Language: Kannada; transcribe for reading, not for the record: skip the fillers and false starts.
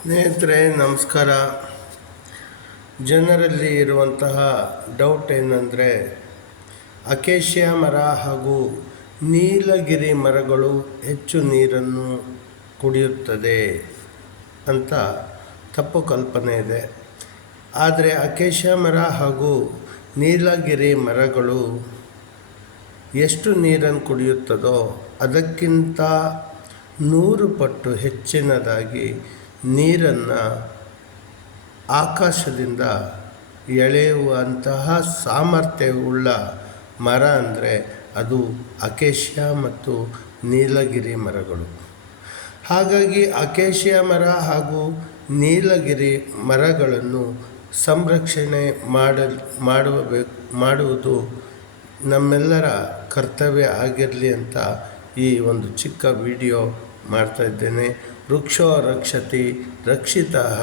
ಸ್ನೇಹಿತರೆ ನಮಸ್ಕಾರ. ಜನರಲ್ಲಿ ಇರುವಂತಹ ಡೌಟ್ ಏನಂದರೆ ಅಕೇಶಿಯಾ ಮರ ಹಾಗೂ ನೀಲಗಿರಿ ಮರಗಳು ಹೆಚ್ಚು ನೀರನ್ನು ಕುಡಿಯುತ್ತದೆ ಅಂತ ತಪ್ಪು ಕಲ್ಪನೆ ಇದೆ. ಆದರೆ ಅಕೇಶಿಯಾ ಮರ ಹಾಗೂ ನೀಲಗಿರಿ ಮರಗಳು ಎಷ್ಟು ನೀರನ್ನು ಕುಡಿಯುತ್ತದೋ ಅದಕ್ಕಿಂತ 100 ಪಟ್ಟು ಹೆಚ್ಚಿನದಾಗಿ ನೀರನ್ನು ಆಕಾಶದಿಂದ ಎಳೆಯುವಂತಹ ಸಾಮರ್ಥ್ಯವುಳ್ಳ ಮರ ಅಂದರೆ ಅದು ಅಕೇಶಿಯಾ ಮತ್ತು ನೀಲಗಿರಿ ಮರಗಳು. ಹಾಗಾಗಿ ಅಕೇಶಿಯಾ ಮರ ಹಾಗೂ ನೀಲಗಿರಿ ಮರಗಳನ್ನು ಸಂರಕ್ಷಣೆ ಮಾಡುವುದು ನಮ್ಮೆಲ್ಲರ ಕರ್ತವ್ಯ ಆಗಿರಲಿ ಅಂತ ಈ ಒಂದು ಚಿಕ್ಕ ವಿಡಿಯೋ ಮಾಡ್ತಾಯಿದ್ದೇನೆ. ವೃಕ್ಷೋ ರಕ್ಷತಿ ರಕ್ಷಿತಃ.